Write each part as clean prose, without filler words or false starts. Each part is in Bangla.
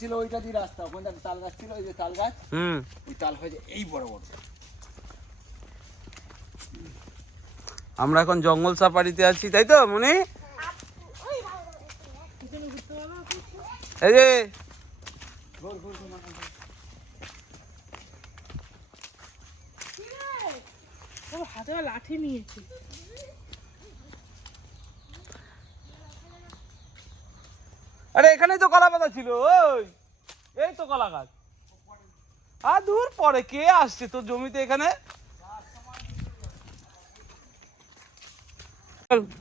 ছিল ওইটা দিয়ে রাস্তা, ওখানে একটা তাল গাছ ছিল, ওই যে তাল গাছ, ওই তাল হয়েছে এই বড় বড়। আমরা এখন জঙ্গল সাফারিতে আছি, তাই তো মনি? এই যে হাতে লাঠি নিয়েছি। আরে এখানেই তো কলা পাতা ছিল, ওই এই তো কলা গাছ। আর দূর পরে কে আসছে তোর জমিতে এখানে?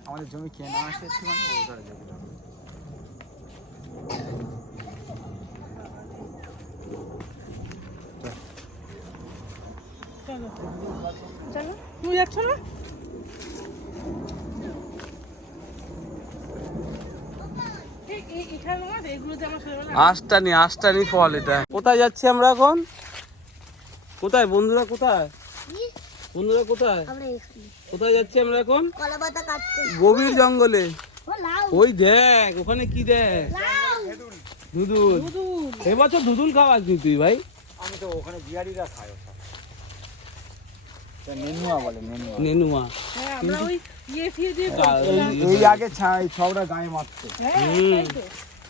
আমাদের জমি কেনা আছে একটু, মানে ওটা যাবে। চলো চলো, তুমি যাচ্ছ না? আষ্টানি ফল এটা। কোথায় যাচ্ছি আমরা এখন? কোথায় বন্ধুরা, কোথায় বন্ধুরা, কোথায় কোথায় যাচ্ছি আমরা এখন? গভীর জঙ্গলে। ওই দেখ ওখানে কি দেখ, ধুদুল। এবছর ধুদুল খাওয়াস নি তুই ভাই? আমি তো ওখানে বিহারিরা খায়, নেনুয়া বলে, নেনুয়া। এই আগে ছবটা গায়ে মারতো,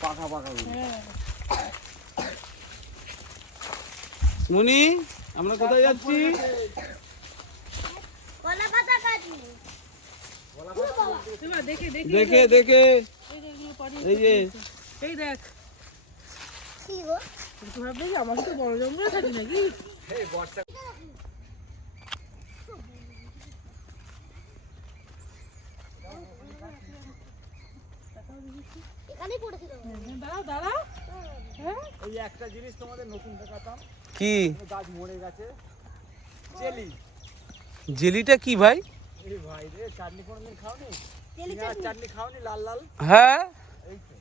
পাকা পাকা। মনি আমরা কোথায় যাচ্ছি? দেখে দেখে এই যে এই দেখ, আমাকে তো বড় জঙ্গলে থাকি নাকি? এই একটা জিনিস তোমাদের নতুন দেখাতাম। কি গাছ মরে গেছে, জেলি। জেলিটা কি ভাই? এই ভাই রে, চাটনি কোনদিন খাওনি? চাটনি খাওনি লাল লাল? হ্যাঁ, এই তো।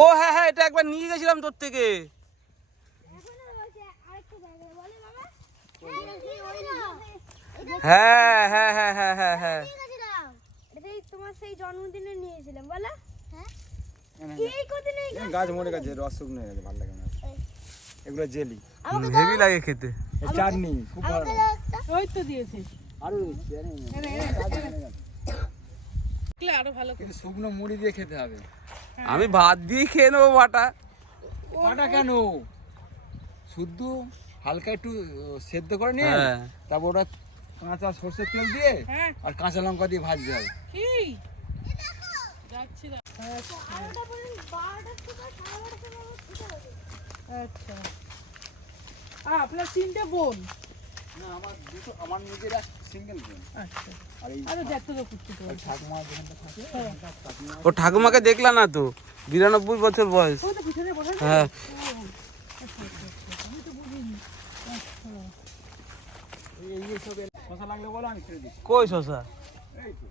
ও হ্যাঁ হ্যাঁ, এটা একবার নিয়ে গেছিলাম তোর থেকে। হ্যাঁ হ্যাঁ হ্যাঁ হ্যাঁ হ্যাঁ হ্যাঁ, তোমার সেই জন্মদিনে নিয়েছিলাম বলো। গাছ মরে গেছে, রস শুকনো হয়ে গেছে, ভালো লাগে না এগুলো। জেলি হেভি লাগে খেতে। চাটনি খুব ভালো লাগে। ওই তো দিয়েছি, আরো আরো ভালো। কিন্তু শুকনো মুড়ি দিয়ে খেতে হবে। আমি ভাত দিয়ে খেয়ে নেবো বাটা। বাটা কেন, শুদ্ধ হালকা একটু সেদ্ধ করে নিয়ে, তারপর ওটা কাঁচা সর্ষের তেল দিয়ে আর কাঁচা লঙ্কা দিয়ে ভাজতে হবে। আচ্ছা, আপনার তিনটে বোন? না, আমার দুটো, আমার নিজেরা সিঙ্গেল বোন। আচ্ছা, আর এই ঠাকুমা যেখানটা থাকে, ও ঠাকুমাকে দেখলা না তো, 92 বছর বয়স। হ্যাঁ, এই সব শশা লাগলে বলো, আমি ছেড়ে দিই। কই শশা? এই তো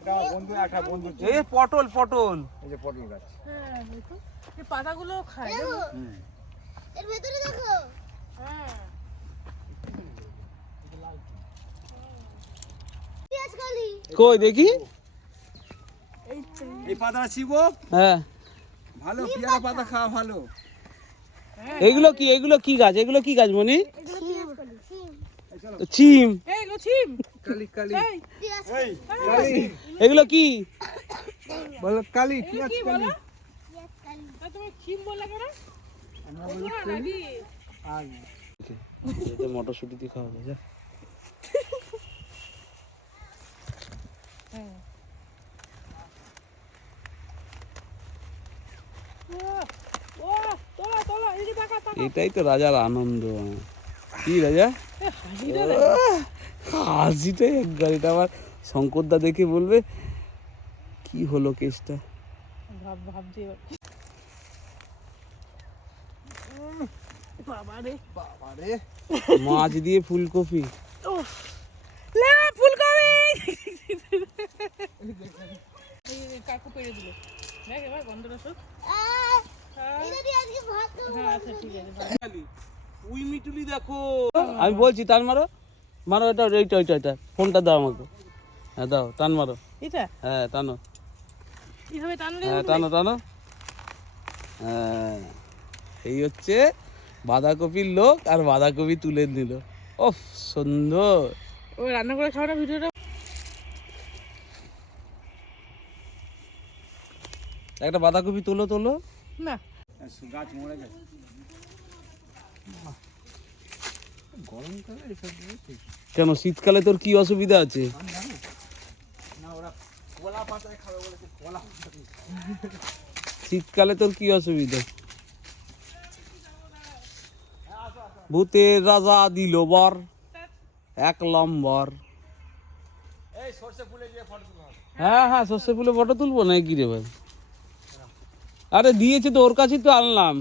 এটা আমার বন্ধু, একটা বন্ধু। এই পটল পটল, এই যে পটল গাছ। হ্যাঁ, দেখো এই পাতাগুলো খায়। এর ভেতরে দেখো, হ্যাঁ, কই দেখি। এই পাতা ছিবো, হ্যাঁ, ভালো পেয়ারা পাতা খাওয়া ভালো। এগুলো কি, এগুলো কি গাছ, এগুলো কি গাছ মনি? সিম চিম। এইগুলো ছিম। কালি কালি, এই, এই কালি, এগুলো কি বলো কালি, পেঁয়াজ কি কালি। বলো? তুমি ছিম বললে কেন? ওগুলো নাকি? আর এতে মটরশুঁটি দিয়ে খাওয়া যায়। হ্যাঁ। ও, তোলা তোলা, এদিকে তাকা তাকা। এটাই তো রাজার আনন্দ। কি রাজা? হাসিটা দেখো। হাসিটাই এক গাড়িটা। আবার শঙ্করদা দেখে বলবে কি হলো কেসটা। ভাবছি বাবারে বাবারে, মাছ দিয়ে ফুলকপি। লে ফুলকপি, এই কাকু পেড়ে দিল। দেখ এবার গন্ধটা শোক। এটা দিয়ে আজকে ভাত খাবো। হ্যাঁ, আচ্ছা ঠিক আছে। উই মিটুলি দেখো, আমি বলছি টান মারো, মারো এটা, এইটা ওইটা, এটা ফোনটা দাও আমাকে। হ্যাঁ দাও, টান মারো। এটা হ্যাঁ টানো, কিভাবে টানলে? হ্যাঁ টানো টানো। হ্যাঁ, এই হচ্ছে বাঁধাকপির লোক, আর বাঁধাকপি তুলে নিল। ওফ, সুন্দর। ও রান্না করে খাওয়া ভিডিওটা। একটা বাঁধাকপি তোলো তোলো। না গাছ মরে গেছে গরমকালে এসব জিনিস ঠিক। কেন, শীতকালে তোর কি অসুবিধা আছে? না ওরা কলা পাতায় খাবে বলেছে, কলা শীতকালে তোর কি অসুবিধা? ভূতের রাজা দিল বর 1 নম্বর। এই সরষে ফুলে গিয়ে ফটো তুলো। হ্যাঁ হ্যাঁ, সর্ষে ফুলে ফটো তুলবো না কি রে ভাই? আরে দিয়েছে তো, ওর কাছেই তো আনলাম।